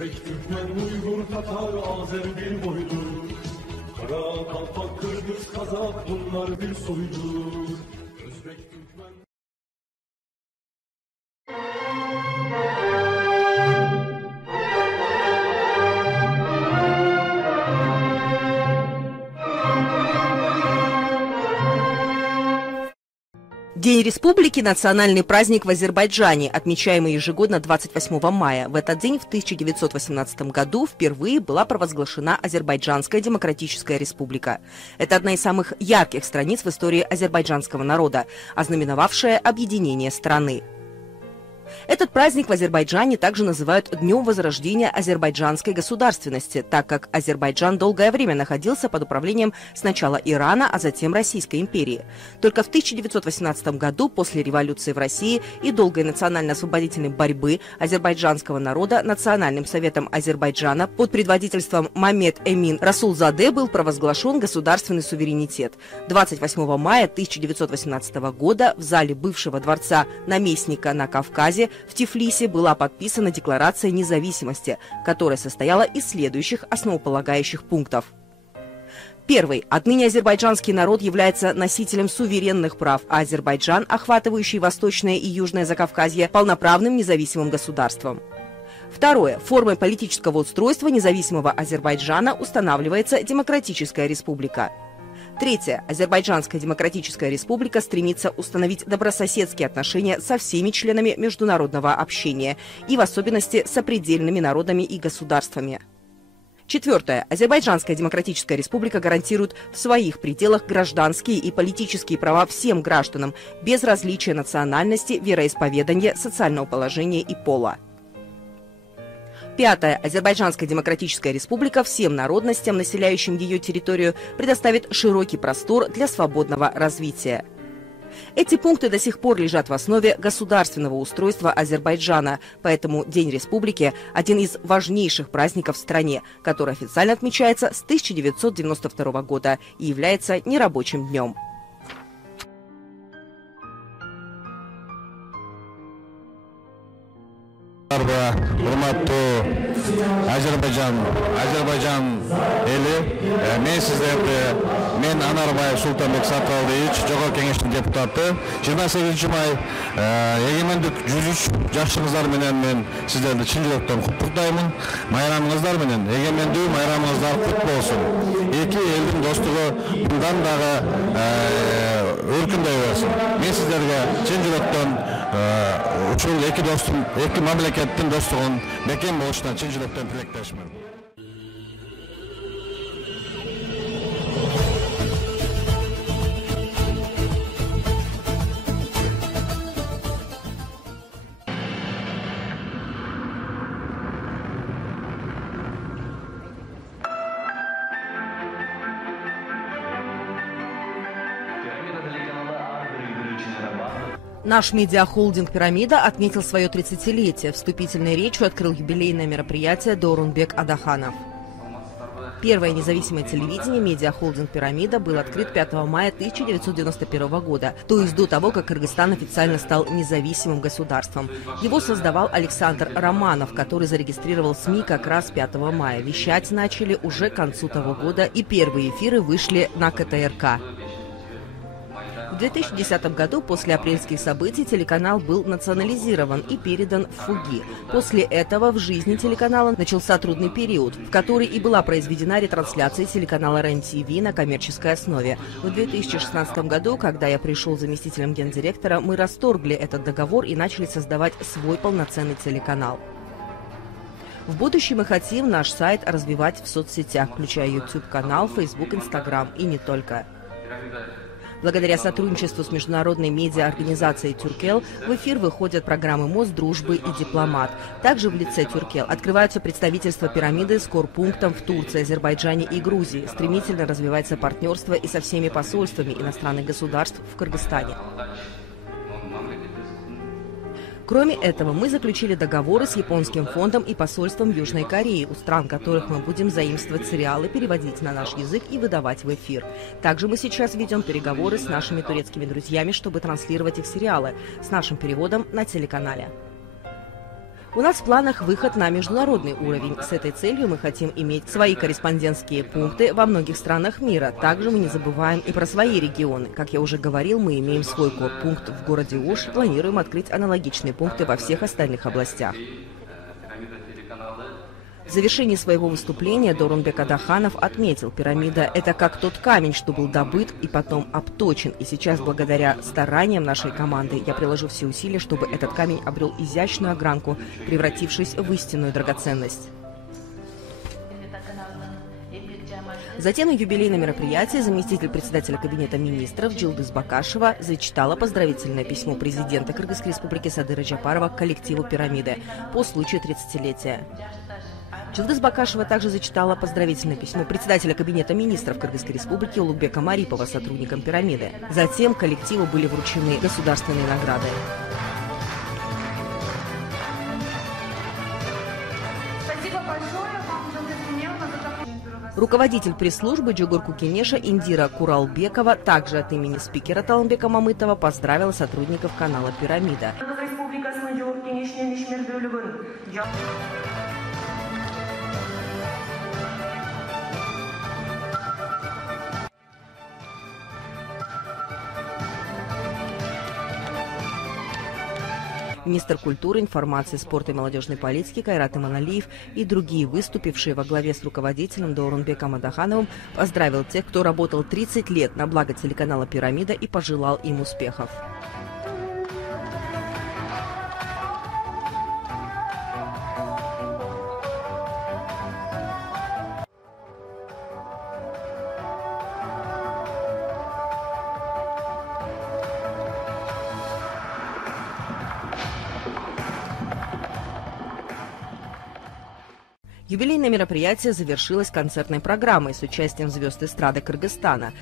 Özbek, Türkmen, Uygur, Tatar, Azer bir boydur. Kara, Kalpak, Kırgız, Kazak bunlar bir soydur. Özbek, Türkmen... День Республики – национальный праздник в Азербайджане, отмечаемый ежегодно 28 мая. В этот день в 1918 году впервые была провозглашена Азербайджанская Демократическая Республика. Это одна из самых ярких страниц в истории азербайджанского народа, ознаменовавшая объединение страны. Этот праздник в Азербайджане также называют Днем возрождения азербайджанской государственности, так как Азербайджан долгое время находился под управлением сначала Ирана, а затем Российской империи. Только в 1918 году, после революции в России и долгой национально-освободительной борьбы азербайджанского народа, Национальным советом Азербайджана под предводительством Мамед Эмин Расулзаде был провозглашен государственный суверенитет. 28 мая 1918 года в зале бывшего дворца наместника на Кавказе в Тифлисе была подписана Декларация независимости, которая состояла из следующих основополагающих пунктов. Первый. Отныне азербайджанский народ является носителем суверенных прав, а Азербайджан, охватывающий Восточное и Южное Закавказье, полноправным независимым государством. Второе. Формой политического устройства независимого Азербайджана устанавливается Демократическая Республика. Третье. Азербайджанская Демократическая Республика стремится установить добрососедские отношения со всеми членами международного общения и в особенности с сопредельными народами и государствами. Четвертое. Азербайджанская Демократическая Республика гарантирует в своих пределах гражданские и политические права всем гражданам, без различия национальности, вероисповедания, социального положения и пола. Пятое. Азербайджанская Демократическая Республика всем народностям, населяющим ее территорию, предоставит широкий простор для свободного развития. Эти пункты до сих пор лежат в основе государственного устройства Азербайджана, поэтому День Республики – один из важнейших праздников в стране, который официально отмечается с 1992 года и является нерабочим днем. Azerbaycan eli, men sizlerdi, men Anarbayev Sultanbek Sakaldyевич, Jogorku Kengештин депутаты. 28 may егемендик 103 жашыңыздар менен мен сиздерди чын жүрөктөн куттуктаймын. Майрамыңыздар менен егемендүү майрамыңыздар кут болсун. Эки элдин достугу мындан дагы өркүндөй берсин. Мен сиздерге чын жүрөктөн ушул эки достум, эки мамлекеттин достугун бекем болушуна чын жүрөктөн тилектешмин. Наш медиахолдинг «Пирамида» отметил свое 30-летие. Вступительной речью открыл юбилейное мероприятие Доорунбек Адаханов. Первое независимое телевидение медиахолдинг «Пирамида» был открыт 5 мая 1991 года, то есть до того, как Кыргызстан официально стал независимым государством. Его создавал Александр Романов, который зарегистрировал СМИ как раз 5 мая. Вещать начали уже к концу того года, и первые эфиры вышли на КТРК. В 2010 году после апрельских событий телеканал был национализирован и передан в ФУГИ. После этого в жизни телеканала начался трудный период, в который и была произведена ретрансляция телеканала РЕН-ТВ на коммерческой основе. В 2016 году, когда я пришел заместителем гендиректора, мы расторгли этот договор и начали создавать свой полноценный телеканал. В будущем мы хотим наш сайт развивать в соцсетях, включая YouTube-канал, Facebook, Instagram и не только. Благодаря сотрудничеству с международной медиа-организацией «Тюркел» в эфир выходят программы «Мост дружбы» и «Дипломат». Также в лице «Тюркел» открываются представительства «Пирамиды» с корпунктом в Турции, Азербайджане и Грузии. Стремительно развивается партнерство и со всеми посольствами иностранных государств в Кыргызстане. Кроме этого, мы заключили договоры с японским фондом и посольством Южной Кореи, у стран которых мы будем заимствовать сериалы, переводить на наш язык и выдавать в эфир. Также мы сейчас ведем переговоры с нашими турецкими друзьями, чтобы транслировать их сериалы с нашим переводом на телеканале. У нас в планах выход на международный уровень. С этой целью мы хотим иметь свои корреспондентские пункты во многих странах мира. Также мы не забываем и про свои регионы. Как я уже говорил, мы имеем свой корпункт в городе Ош, планируем открыть аналогичные пункты во всех остальных областях. В завершении своего выступления Даурунбек Адаханов отметил, пирамида – это как тот камень, что был добыт и потом обточен. И сейчас, благодаря стараниям нашей команды, я приложу все усилия, чтобы этот камень обрел изящную огранку, превратившись в истинную драгоценность. Затем на юбилейном мероприятии заместитель председателя Кабинета министров Джилдыз Бакашева зачитала поздравительное письмо президента Кыргызской республики Садыра Жапарова к коллективу пирамиды по случаю 30-летия. Джилдыз Бакашева также зачитала поздравительное письмо председателя Кабинета министров Кыргызской республики Улугбека Марипова сотрудникам пирамиды. Затем коллективу были вручены государственные награды. Спасибо большое вам, Джилдыз Емеловна, за такую... Руководитель пресс-службы Джугурку Кенеша Индира Куралбекова также от имени спикера Таланбека Мамытова поздравила сотрудников канала «Пирамида». Министр культуры, информации, спорта и молодежной политики Кайрат Иманалиев и другие выступившие во главе с руководителем Даурунбеком Адахановым поздравил тех, кто работал 30 лет на благо телеканала «Пирамида» и пожелал им успехов. Юбилейное мероприятие завершилось концертной программой с участием звезд эстрады Кыргызстана.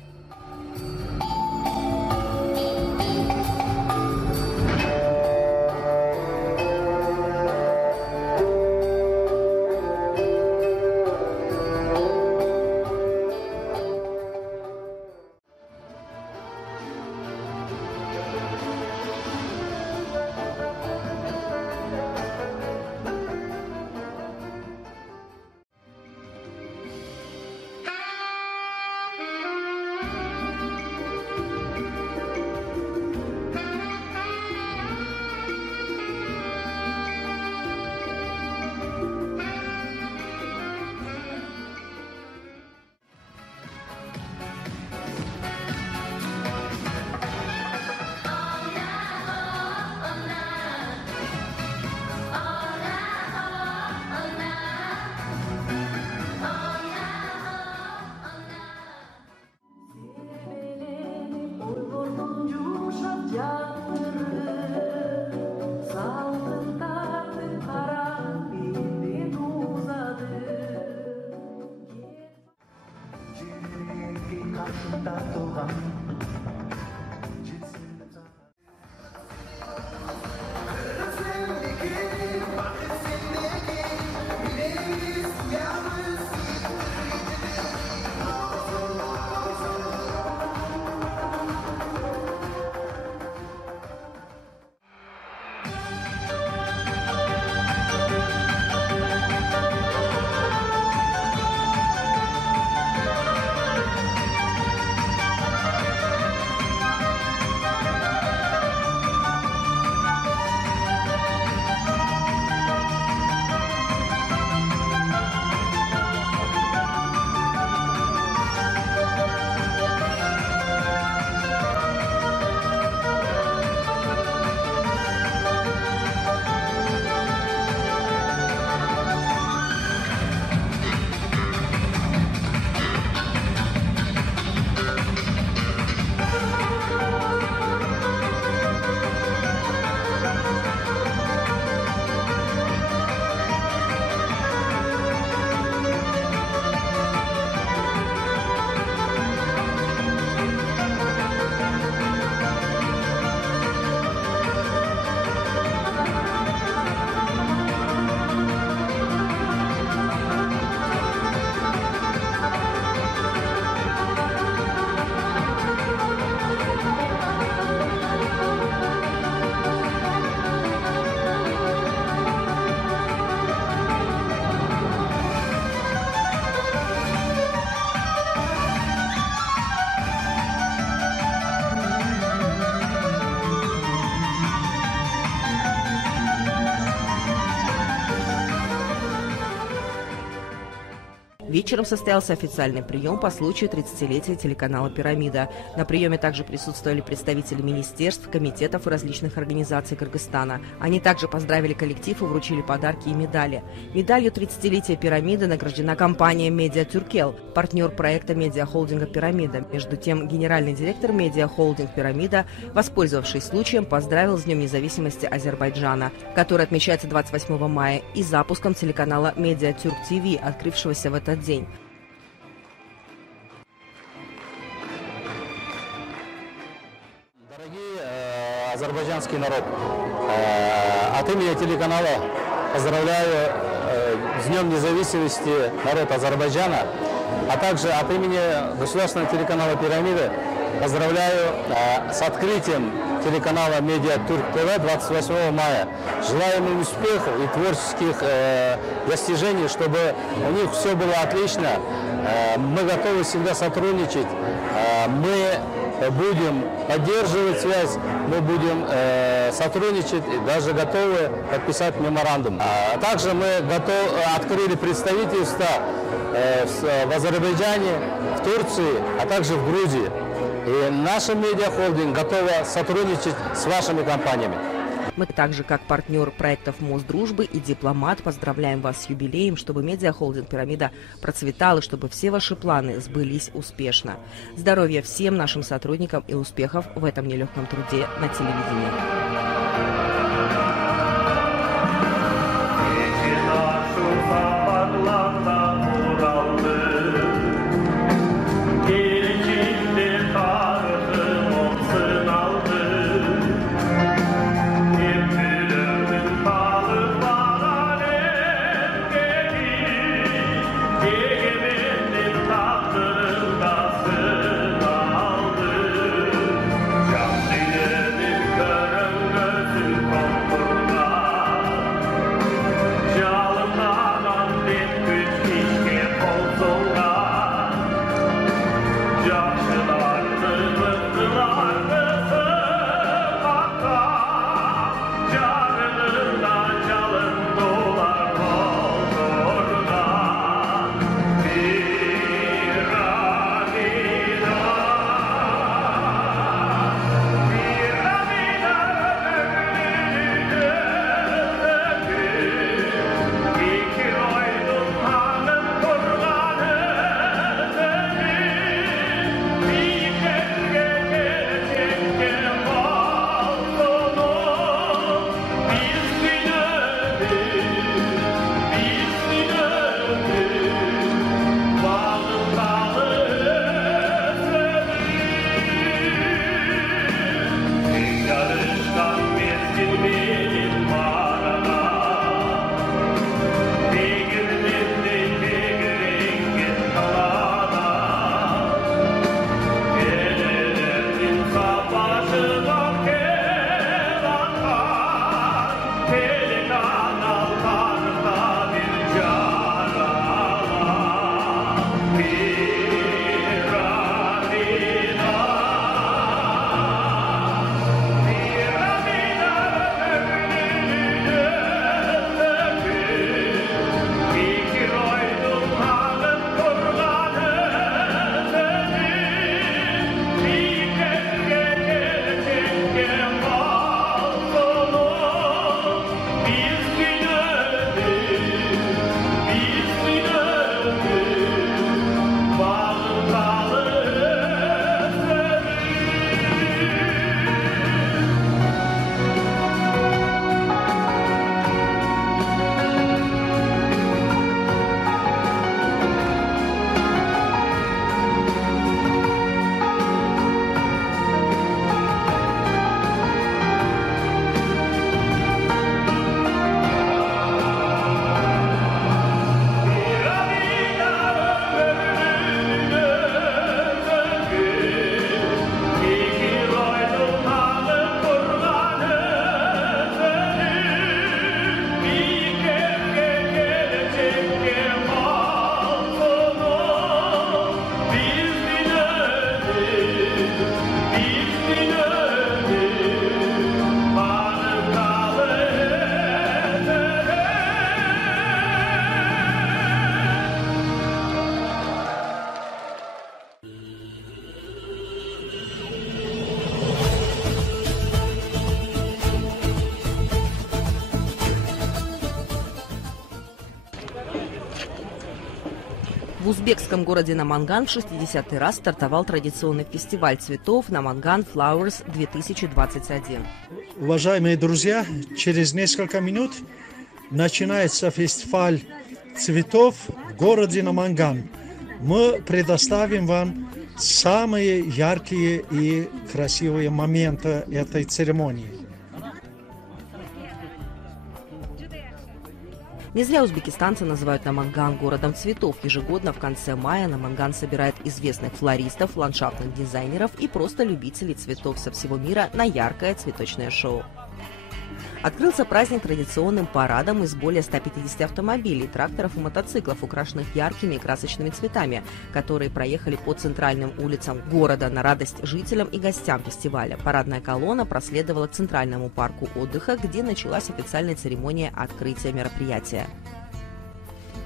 Вечером состоялся официальный прием по случаю 30-летия телеканала «Пирамида». На приеме также присутствовали представители министерств, комитетов и различных организаций Кыргызстана. Они также поздравили коллектив и вручили подарки и медали. Медалью 30-летия «Пирамиды» награждена компания «Медиа Тюркел», партнер проекта медиахолдинга «Пирамида». Между тем, генеральный директор медиахолдинг «Пирамида», воспользовавшись случаем, поздравил с Днем независимости Азербайджана, который отмечается 28 мая, и запуском телеканала «Медиа Тюрк ТВ», открывшегося в этот день. Дорогие азербайджанский народ, от имени телеканала поздравляю с Днем независимости народ Азербайджана, а также от имени государственного телеканала «Пирамида» поздравляю с открытием телеканала «Медиа Тюрк ТВ» 28 мая. Желаем им успехов и творческих достижений, чтобы у них все было отлично. Мы готовы всегда сотрудничать. Мы будем поддерживать связь, мы будем сотрудничать и даже готовы подписать меморандум. Также мы открыли представительство в Азербайджане, в Турции, а также в Грузии. И наша медиахолдинг готова сотрудничать с вашими компаниями. Мы также, как партнер проектов МОЗ Дружбы и Дипломат, поздравляем вас с юбилеем, чтобы медиахолдинг «Пирамида» процветал и чтобы все ваши планы сбылись успешно. Здоровья всем нашим сотрудникам и успехов в этом нелегком труде на телевидении. Can dilenin görün gözü В узбекском городе Наманган в 60-й раз стартовал традиционный фестиваль цветов Наманган Flowers 2021. Уважаемые друзья, через несколько минут начинается фестиваль цветов в городе Наманган. Мы предоставим вам самые яркие и красивые моменты этой церемонии. Не зря узбекистанцы называют Наманган городом цветов. Ежегодно в конце мая Наманган собирает известных флористов, ландшафтных дизайнеров и просто любителей цветов со всего мира на яркое цветочное шоу. Открылся праздник традиционным парадом из более 150 автомобилей, тракторов и мотоциклов, украшенных яркими и красочными цветами, которые проехали по центральным улицам города на радость жителям и гостям фестиваля. Парадная колонна проследовала к центральному парку отдыха, где началась официальная церемония открытия мероприятия.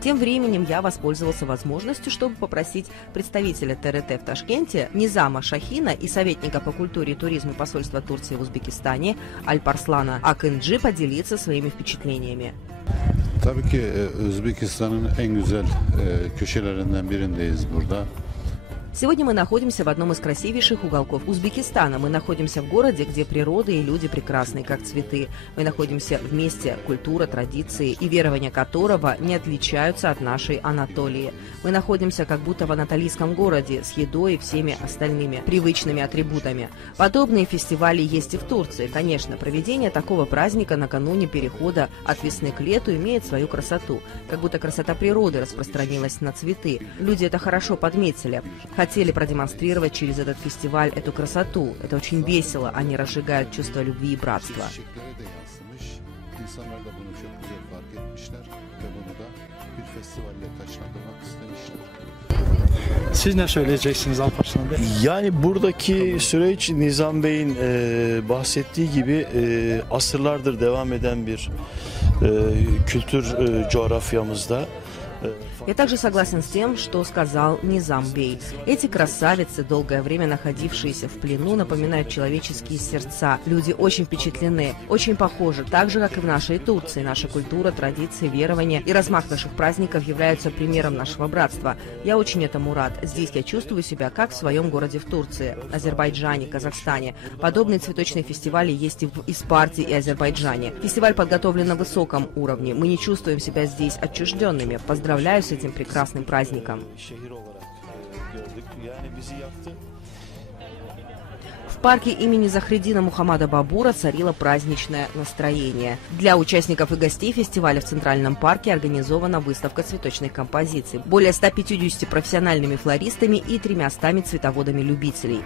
Тем временем я воспользовался возможностью, чтобы попросить представителя ТРТ в Ташкенте Низама Шахина и советника по культуре и туризму посольства Турции в Узбекистане Альпарслана Акынджи поделиться своими впечатлениями. Tabii ki Özbekistan'ın en güzel köşelerinden birindeyiz burada. Сегодня мы находимся в одном из красивейших уголков Узбекистана. Мы находимся в городе, где природа и люди прекрасны, как цветы. Мы находимся в месте, культура, традиции и верования которого не отличаются от нашей Анатолии. Мы находимся как будто в анатолийском городе с едой и всеми остальными привычными атрибутами. Подобные фестивали есть и в Турции. Конечно, проведение такого праздника накануне перехода от весны к лету имеет свою красоту. Как будто красота природы распространилась на цветы. Люди это хорошо подметили. Хотели продемонстрировать через этот фестиваль эту красоту. Это очень весело, они разжигают чувство любви и братства. Siz ne söyleyeceksiniz Alparslan Bey? Yani buradaki süreç Nizam Bey'in bahsettiği gibi asırlardır devam eden bir kültür coğrafyamızda. Я также согласен с тем, что сказал Низам Бей. Эти красавицы, долгое время находившиеся в плену, напоминают человеческие сердца. Люди очень впечатлены, очень похожи, так же, как и в нашей Турции. Наша культура, традиции, верования и размах наших праздников являются примером нашего братства. Я очень этому рад. Здесь я чувствую себя как в своем городе в Турции, Азербайджане, Казахстане. Подобные цветочные фестивали есть и в Испарте и Азербайджане. Фестиваль подготовлен на высоком уровне. Мы не чувствуем себя здесь отчужденными. Поздравляю с этим прекрасным праздником. В парке имени Захриддина Мухаммада Бабура царило праздничное настроение. Для участников и гостей фестиваля в Центральном парке организована выставка цветочных композиций. Более 150 профессиональными флористами и 300 цветоводами-любителей.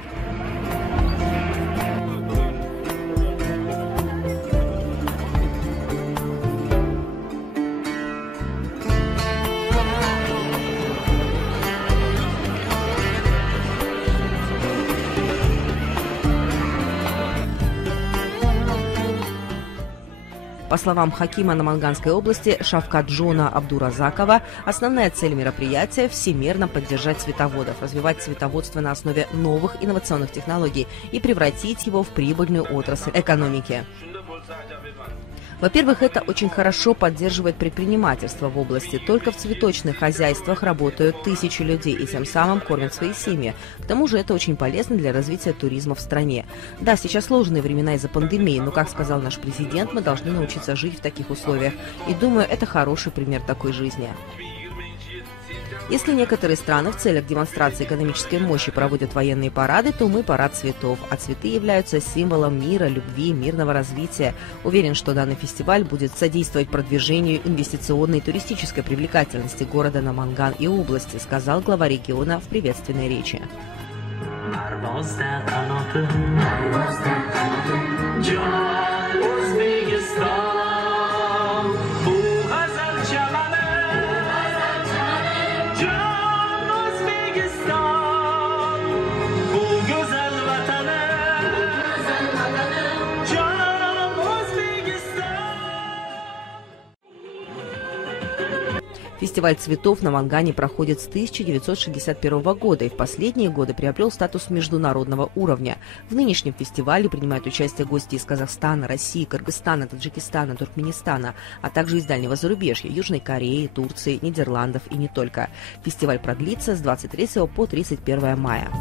По словам хакима Наманганской области Шавкатджона Абдуразакова, основная цель мероприятия – всемерно поддержать цветоводов, развивать цветоводство на основе новых инновационных технологий и превратить его в прибыльную отрасль экономики. Во-первых, это очень хорошо поддерживает предпринимательство в области. Только в цветочных хозяйствах работают тысячи людей и тем самым кормят свои семьи. К тому же это очень полезно для развития туризма в стране. Да, сейчас сложные времена из-за пандемии, но, как сказал наш президент, мы должны научиться жить в таких условиях. И думаю, это хороший пример такой жизни. Если некоторые страны в целях демонстрации экономической мощи проводят военные парады, то мы парад цветов, а цветы являются символом мира, любви, мирного развития. Уверен, что данный фестиваль будет содействовать продвижению инвестиционной и туристической привлекательности города Наманган и области, сказал глава региона в приветственной речи. Фестиваль цветов на Мангане проходит с 1961 года и в последние годы приобрел статус международного уровня. В нынешнем фестивале принимают участие гости из Казахстана, России, Кыргызстана, Таджикистана, Туркменистана, а также из дальнего зарубежья – Южной Кореи, Турции, Нидерландов и не только. Фестиваль продлится с 23 по 31 мая.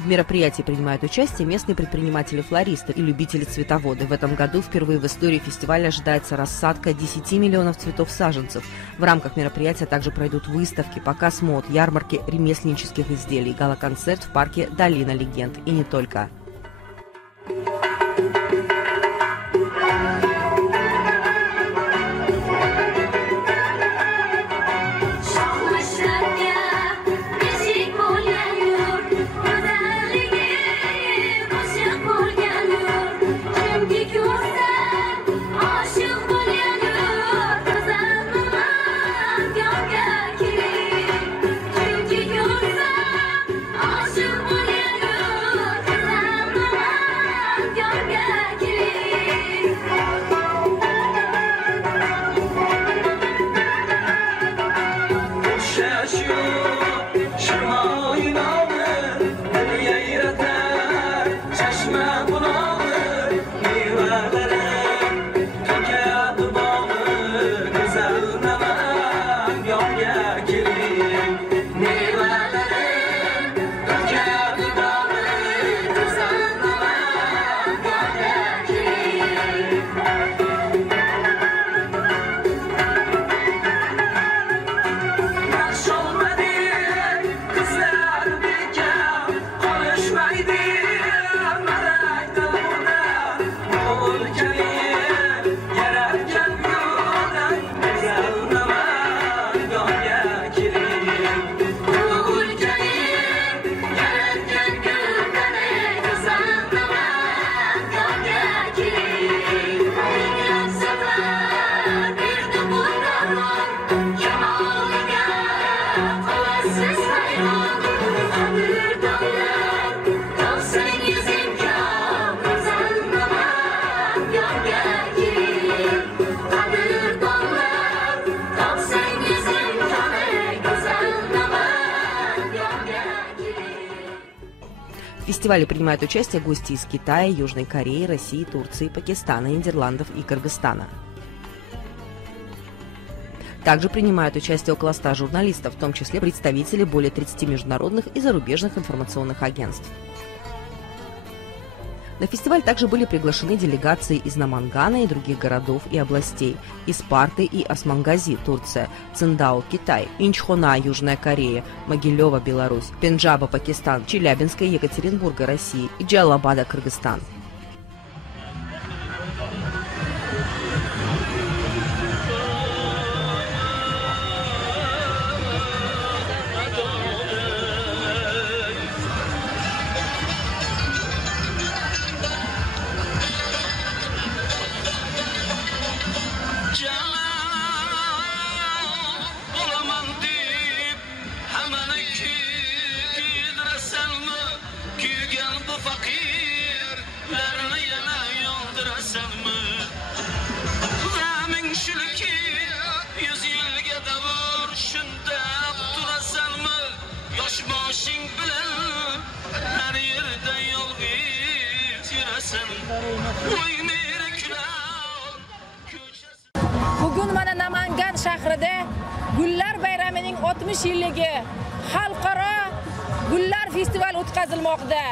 В мероприятии принимают участие местные предприниматели-флористы и любители-цветоводы. В этом году впервые в истории фестиваля ожидается рассадка 10 миллионов цветов-саженцев. В рамках мероприятия также пройдут выставки, показ мод, ярмарки ремесленнических изделий, гала-концерт в парке «Долина легенд» и не только. В фестивале принимают участие гости из Китая, Южной Кореи, России, Турции, Пакистана, Нидерландов и Кыргызстана. Также принимают участие около 100 журналистов, в том числе представители более 30 международных и зарубежных информационных агентств. На фестиваль также были приглашены делегации из Намангана и других городов и областей, из Спарты и Османгази, Турция, Циндао, Китай, Инчхона, Южная Корея, Могилева, Беларусь, Пенджаба, Пакистан, Челябинска и Екатеринбурга, Россия и Джалалабада, Кыргызстан. Bugun mana Namangan shahrida Gullar bayramining 60 yilligi xalqaro gullar festivali o'tkazilmoqda.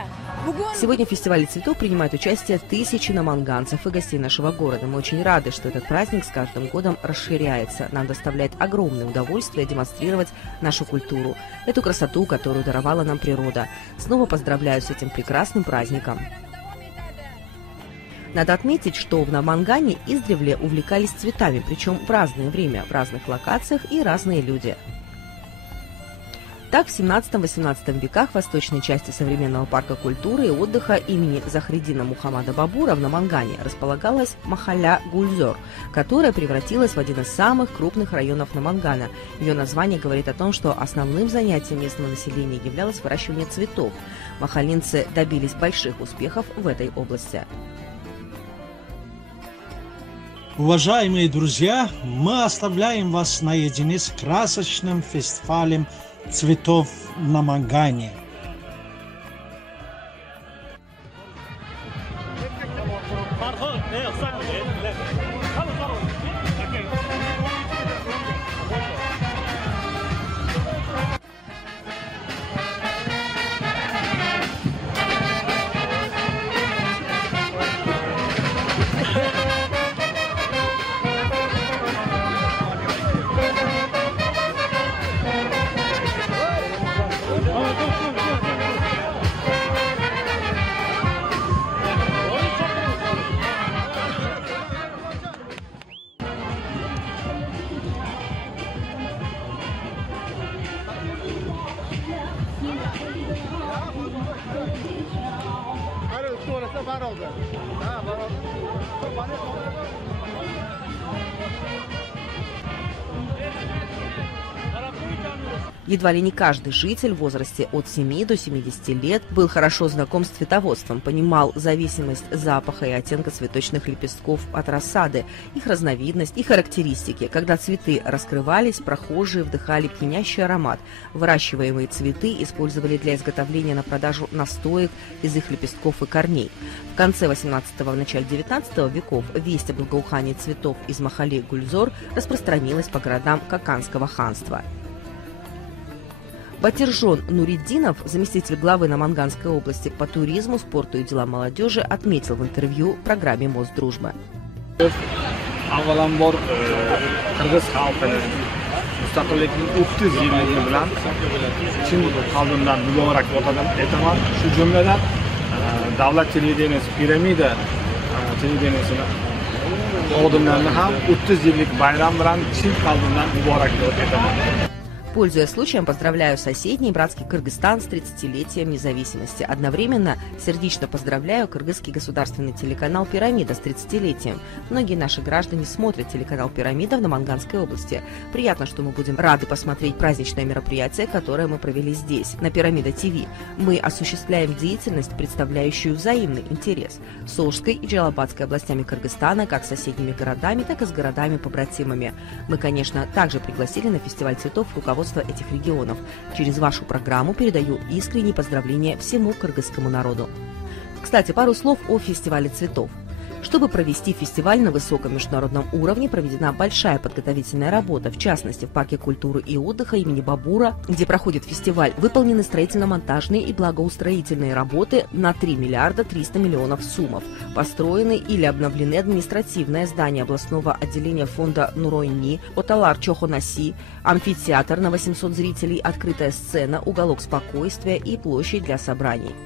Сегодня в фестивале цветов принимают участие тысячи наманганцев и гостей нашего города. Мы очень рады, что этот праздник с каждым годом расширяется. Нам доставляет огромное удовольствие демонстрировать нашу культуру, эту красоту, которую даровала нам природа. Снова поздравляю с этим прекрасным праздником. Надо отметить, что в Намангане издревле увлекались цветами, причем в разное время, в разных локациях и разные люди. Так, в 17-18 веках в восточной части современного парка культуры и отдыха имени Захриддина Мухаммада Бабура в Намангане располагалась Махалля Гульзор, которая превратилась в один из самых крупных районов Намангана. Ее название говорит о том, что основным занятием местного населения являлось выращивание цветов. Махалинцы добились больших успехов в этой области. Уважаемые друзья, мы оставляем вас наедине с красочным фестивалем цветов в Намангане. Едва ли не каждый житель в возрасте от 7 до 70 лет был хорошо знаком с цветоводством, понимал зависимость запаха и оттенка цветочных лепестков от рассады, их разновидность и характеристики. Когда цветы раскрывались, прохожие вдыхали пьянящий аромат. Выращиваемые цветы использовали для изготовления на продажу настоек из их лепестков и корней. В конце 18-го и начале 19 веков весть о благоухании цветов из Махалли Гульзор распространилась по городам Каканского ханства. Батиржон Нуриддинов, заместитель главы Наманганской области по туризму, спорту и делам молодежи, отметил в интервью программе «Мосдружба». Avvalambor Qirg'iz xalqini mustaqillikning 30 yilligi bilan chin qalbimdan muborakbod etaman. Shu jumladan davlat televideniyasi Piramida televideniyasini xodimlarini ham 30 yillik bayram bilan chin qalbimdan muborakbod etaman. Пользуясь случаем, поздравляю соседний братский Кыргызстан с 30-летием независимости. Одновременно сердечно поздравляю кыргызский государственный телеканал «Пирамида» с 30-летием. Многие наши граждане смотрят телеканал «Пирамида» в Наманганской области. Приятно, что мы будем рады посмотреть праздничное мероприятие, которое мы провели здесь, на «Пирамида ТВ». Мы осуществляем деятельность, представляющую взаимный интерес с Ошской и Джалабадской областями Кыргызстана, как с соседними городами, так и с городами-побратимами. Мы, конечно, также пригласили на фестиваль цветов руководство этих регионов. Через вашу программу передаю искренние поздравления всему кыргызскому народу. Кстати, пару слов о фестивале цветов. Чтобы провести фестиваль на высоком международном уровне, проведена большая подготовительная работа. В частности, в парке культуры и отдыха имени Бабура, где проходит фестиваль, выполнены строительно-монтажные и благоустроительные работы на 3 миллиарда 300 миллионов сумов. Построены или обновлены административное здание областного отделения фонда Нуройни, Оталар Чохонаси, амфитеатр на 800 зрителей, открытая сцена, уголок спокойствия и площадь для собраний.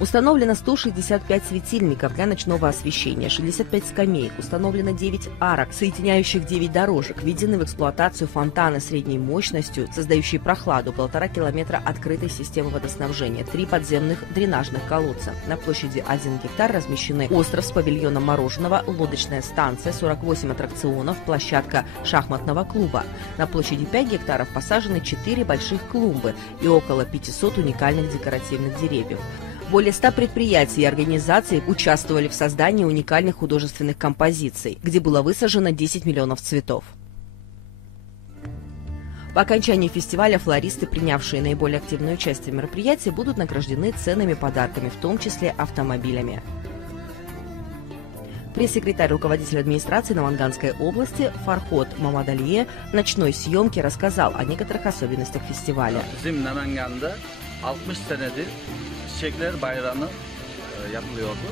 Установлено 165 светильников для ночного освещения, 65 скамеек, установлено 9 арок, соединяющих 9 дорожек, введены в эксплуатацию фонтаны средней мощностью, создающие прохладу, 1,5 километра открытой системы водоснабжения, 3 подземных дренажных колодца. На площади 1 гектар размещены остров с павильоном мороженого, лодочная станция, 48 аттракционов, площадка шахматного клуба. На площади 5 гектаров посажены 4 больших клумбы и около 500 уникальных декоративных деревьев. Более 100 предприятий и организаций участвовали в создании уникальных художественных композиций, где было высажено 10 миллионов цветов. По окончании фестиваля флористы, принявшие наиболее активное участие в мероприятии, будут награждены ценными подарками, в том числе автомобилями. Пресс-секретарь руководителя администрации Наманганской области Фарход Мамадалие в ночной съемке рассказал о некоторых особенностях фестиваля. Çiçekler Bayramı yapılıyordu.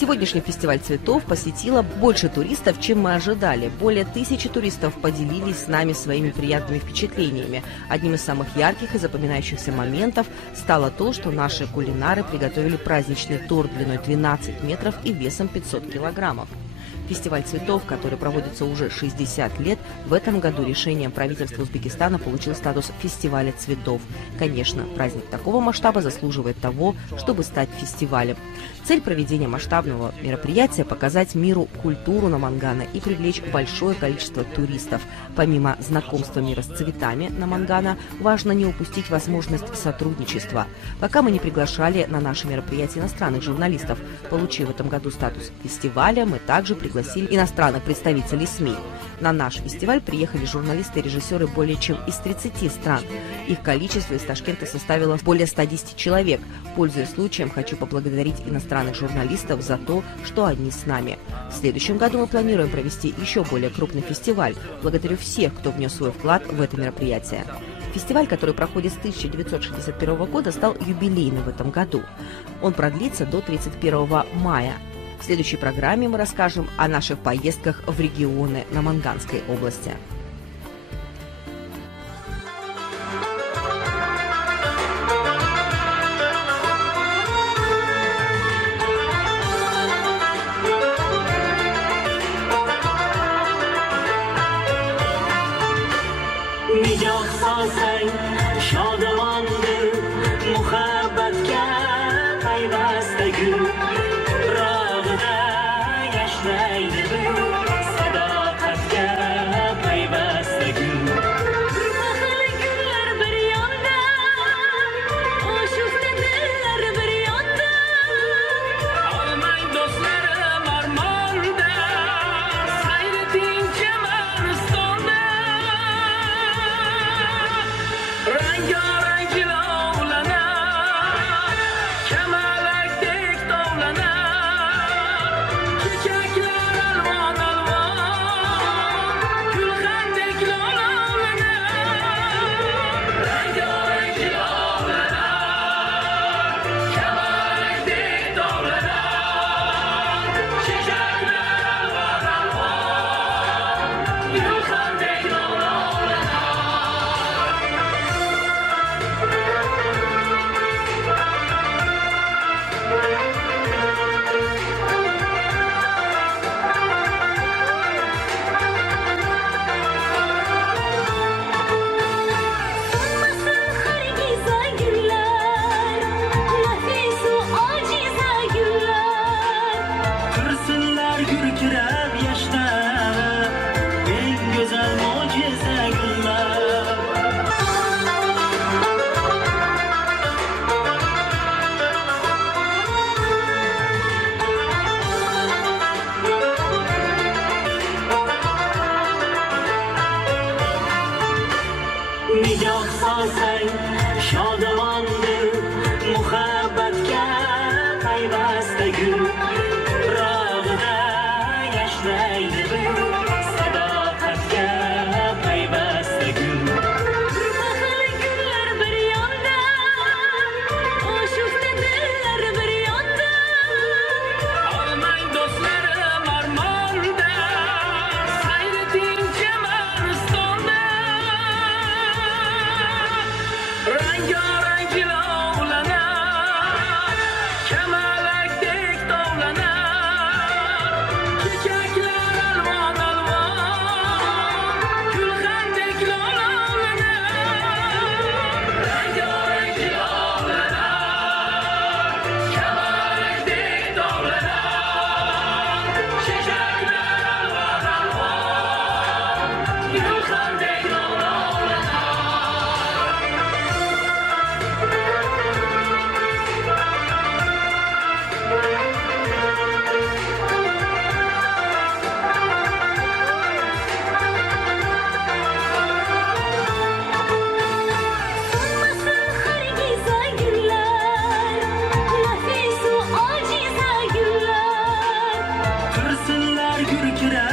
Сегодняшний фестиваль цветов посетило больше туристов, чем мы ожидали. Более 1000 туристов поделились с нами своими приятными впечатлениями. Одним из самых ярких и запоминающихся моментов стало то, что наши кулинары приготовили праздничный торт длиной 12 метров и весом 500 килограммов. Фестиваль цветов, который проводится уже 60 лет, в этом году решением правительства Узбекистана получил статус фестиваля цветов. Конечно, праздник такого масштаба заслуживает того, чтобы стать фестивалем. Цель проведения масштабного мероприятия – показать миру культуру Намангана и привлечь большое количество туристов. Помимо знакомства мира с цветами Намангана, важно не упустить возможность сотрудничества. Пока мы не приглашали на наши мероприятия иностранных журналистов, получив в этом году статус фестиваля, мы также пригласили иностранных представителей СМИ. На наш фестиваль приехали журналисты и режиссеры более чем из 30 стран. Их количество из Ташкента составило более 110 человек. Пользуясь случаем, хочу поблагодарить иностранных журналистов за то, что они с нами. В следующем году мы планируем провести еще более крупный фестиваль. Благодарю всех, кто внес свой вклад в это мероприятие. Фестиваль, который проходит с 1961 года, стал юбилейным в этом году. Он продлится до 31 мая. В следующей программе мы расскажем о наших поездках в регионы Наманганской области. Kırsınlar gürkürer